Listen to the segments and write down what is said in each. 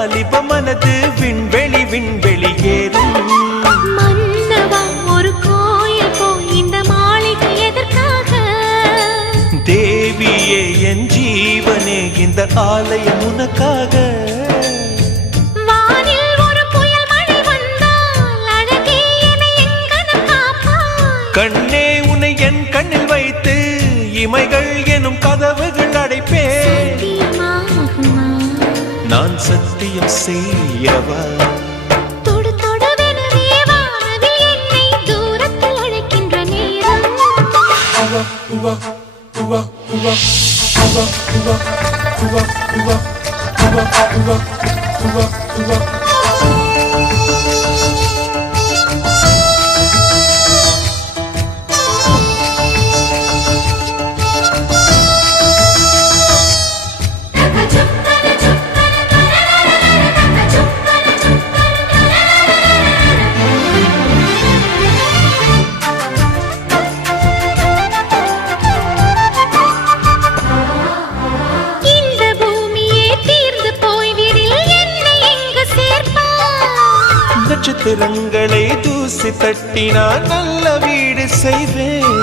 வாலிப மனது விண்வெளி விண்வெளி ஏறும். மன்னவா ஒரு கோயில் போய் இந்த மாளிகை எதற்காக? தேவியே என் ஜீவனே இந்த ஆலயம் உனக்காக. வானில் ஒரு புயல் மழை வந்தால் அழகே என்னை எங்கனம் காப்பாய். கண்ணே உன்னை என் கண்ணில் வைத்து இமைகள் எனும் கதவுகள் அடைப்பேன். நான் சத்தியம் செய்யவா? தொடு தொடுவெனவே வானவில் என்னை தூரத்தில் அழைக்கின்ற நேரம். நட்சத்திரங்களை தூசி தட்டினால் நல்ல வீடு செய்வேன்.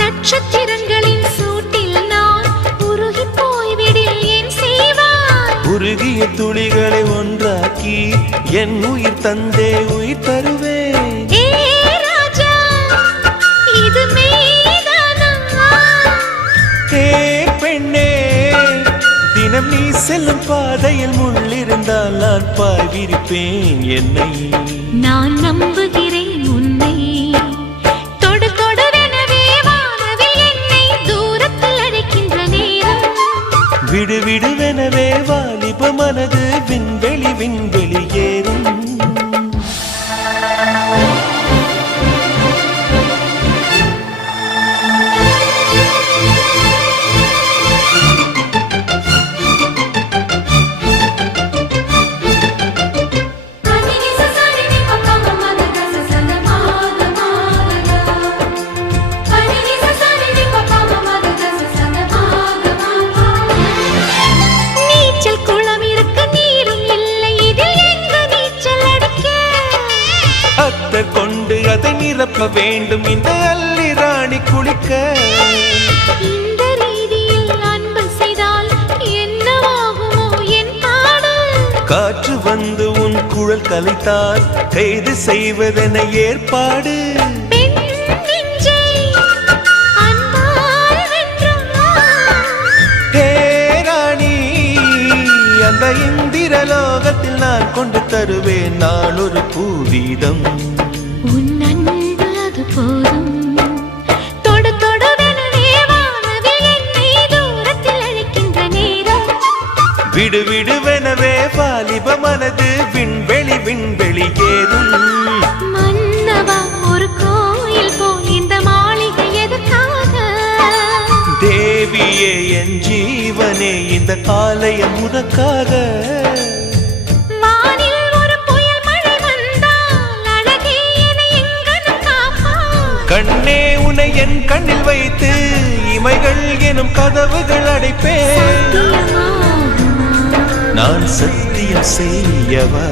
நட்சத்திரங்களின் சூட்டில் நான் உருகி போய்விடில் என் செய்வாய். உருகிய துளிகளை ஒன்றாக்கி என் உயிர் தந்தே உயிர் தருவேன். ஏ ராஜா இது மெய்தானா? ஏ பெண்ணே தினம் நீ செல்லும் பாதையில் முள்ளிருந்தால் நான் பாய்விருப்பேன் என்னை. நான் நம்புகிறேன் உன்னை. தொடு தொடுவெனவே வானவில் என்னை தூரத்தில் அழைக்கின்ற நேரம். விடு விடுவெனவே வாலிப மனது விண்வெளி விண்வெளி ஏறும். கொண்டு அதை நிரப்ப வேண்டும் இந்த அல்லி ராணி குளிக்க. இந்த ரீதியில் அன்பு செய்தால் என்னவாகுமோ என் பாடு? காற்று வந்து உன் குழல் கலைத்தால் கைது செய்வதென ஏற்பாடு. அந்த இந்திரலோகத்தில் நான் கொண்டு தருவேன் நான் ஒரு பூவீதம். உன் அன்பு அது போதும். தொடு தொடுவெனவே வானவில் என்னை தூரத்தில் அழைக்கின்ற நேரம். விடு விடுவெனவே வாலிப மனது விண்வெளி விண்வெளி ஏறும். மன்னவா ஒரு கோயில் போய் இந்த மாளிகை எதற்காக? தேவியே என் ஜீவனே இந்த ஆலயம் உனக்காக. வானில் ஒரு புயல் மழை வந்தால் அழகே என்னை எங்கனம் காப்பாய். கண்ணே உன்னை என் கண்ணில் வைத்து இமைகள் எனும் கதவுகள் அடைப்பேன். நான் சத்தியம் செய்யவா?